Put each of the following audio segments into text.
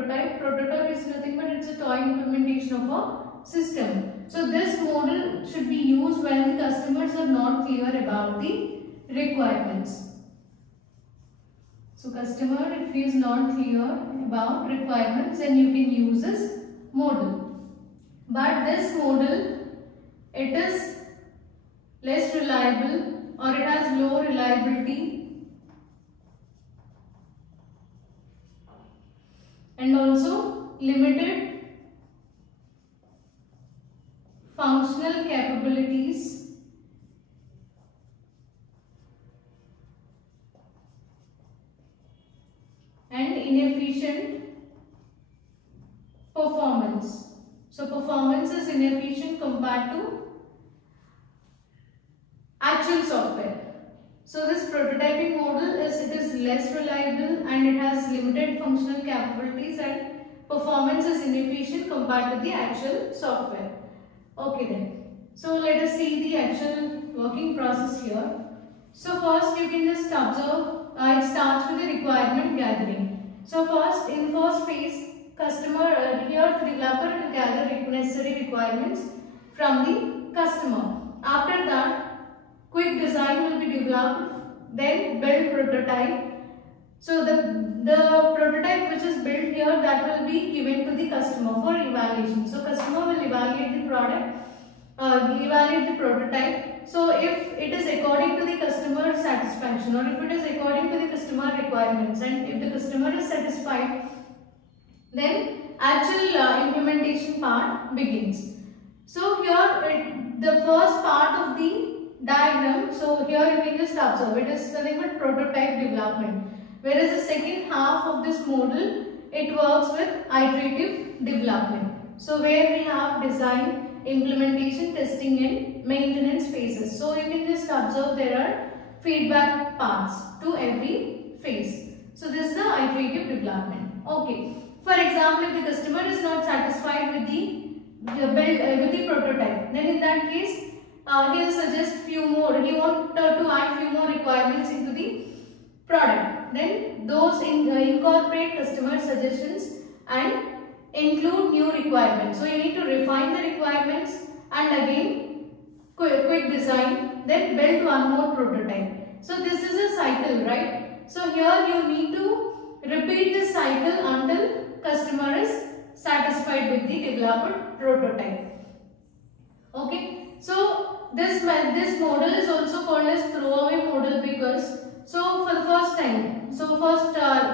prototype. Prototype is nothing but it's a toy implementation of a system. So this model should be used when the customers are not clear about the requirements. So customer, if he is not clear about requirements, then you can use this model. But this model, it is less reliable or it has low reliability and also limited functional capabilities and inefficient performance. So performance is inefficient compared to actual software. So this prototyping model is less reliable and it has limited functional capabilities and performance is inefficient compared to the actual software. Okay then. So let us see the actual working process here. So first you can just observe it starts with the requirement gathering. So first in first phase customer here the developer will gather necessary requirements from the customer. After that quick design will be developed, then build prototype. So the prototype which is built here, that will be given to the customer for evaluation. So customer will evaluate the product, evaluate the prototype. So if it is according to the customer satisfaction or if it is according to the customer requirements and if the customer is satisfied, then actual implementation part begins. So here the first part of the diagram, so here you can just observe it is nothing but prototype development, whereas the second half of this model, it works with iterative development. So where we have design, implementation, testing and maintenance phases. So you can just observe there are feedback parts to every phase. So this is the iterative development. Okay. For example, if the customer is not satisfied with the prototype, then in that case he will suggest few more. He wants to add few more requirements into the product. Then those incorporate customer suggestions and include new requirements. So you need to refine the requirements and again quick design, then build one more prototype. So this is a cycle, right? So here you need to repeat this cycle until customer is satisfied with the developed prototype. Okay. So this model is also called as throwaway model because for the first time,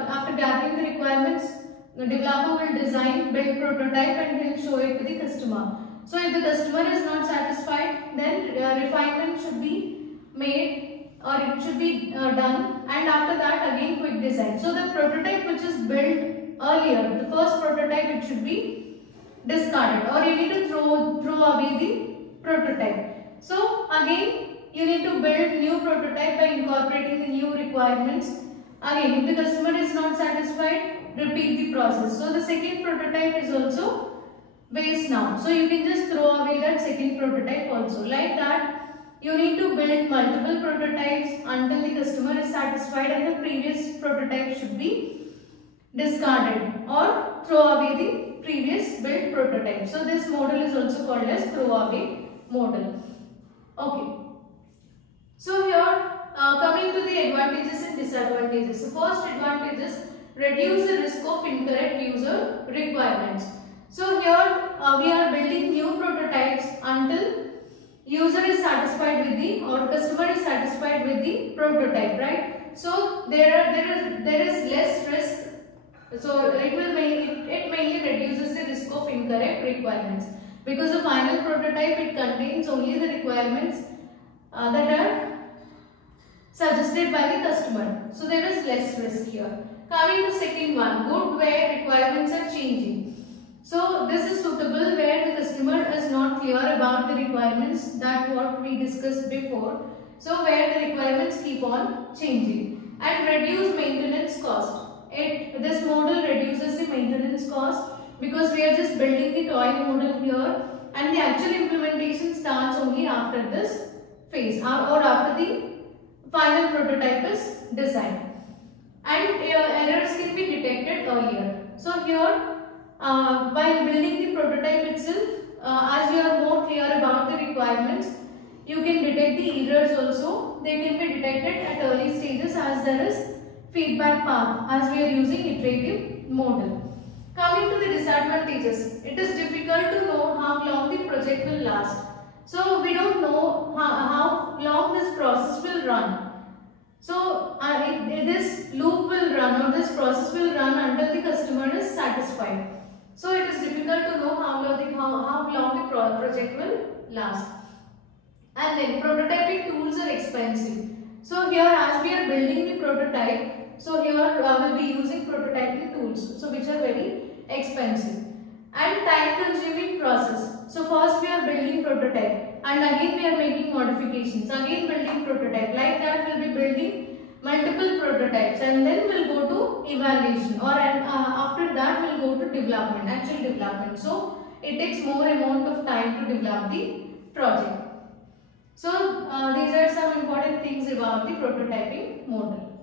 after gathering the requirements, the developer will design, build prototype and he will show it to the customer. So if the customer is not satisfied, then refinement should be made or it should be done, and after that again quick design. So the prototype which is built earlier, the first prototype, it should be discarded or you need to throw away the prototype. So again you need to build new prototype by incorporating the new requirements. Again, if the customer is not satisfied, repeat the process. So the second prototype is also waste now. So you can just throw away that second prototype also. Like that, you need to build multiple prototypes until the customer is satisfied and the previous prototype should be discarded or throw away the previous built prototype. So this model is also called as throwaway model. Okay. So here coming to the advantages and disadvantages. So first advantage is reduce the risk of incorrect user requirements. So here we are building new prototypes until user is satisfied with the or customer is satisfied with the prototype, right? So there is less risk. So it mainly reduces the risk of incorrect requirements because the final prototype, it contains only the requirements that are suggested by the customer. So there is less risk here. Coming to second one, good where requirements are changing. So this is suitable where the customer is not clear about the requirements, that what we discussed before. So where the requirements keep on changing, and reduce maintenance cost. This model reduces the maintenance cost because we are just building the toy model here and the actual implementation starts only after this phase or after the final prototype is designed, and errors can be detected earlier. So here, while building the prototype itself, as you are more clear about the requirements, you can detect the errors also. They can be detected at early stages as there is feedback path as we are using iterative model. Coming to the disadvantages, it is difficult to know how long the project will last. So we don't know how long this process will run. So this loop will run, or this process will run until the customer is satisfied. So it is difficult to know how long the project will last. And then prototyping tools are expensive. So here, as we are building the prototype, so here we'll be using prototyping tools, so which are very expensive. And time consuming process. So first we are building prototype, and again we are making modifications, again building prototype. Like that we'll be building multiple prototypes, and then we'll go to evaluation, or after that we'll go to development, actual development. So it takes more amount of time to develop the project. So these are some important things about the prototyping model.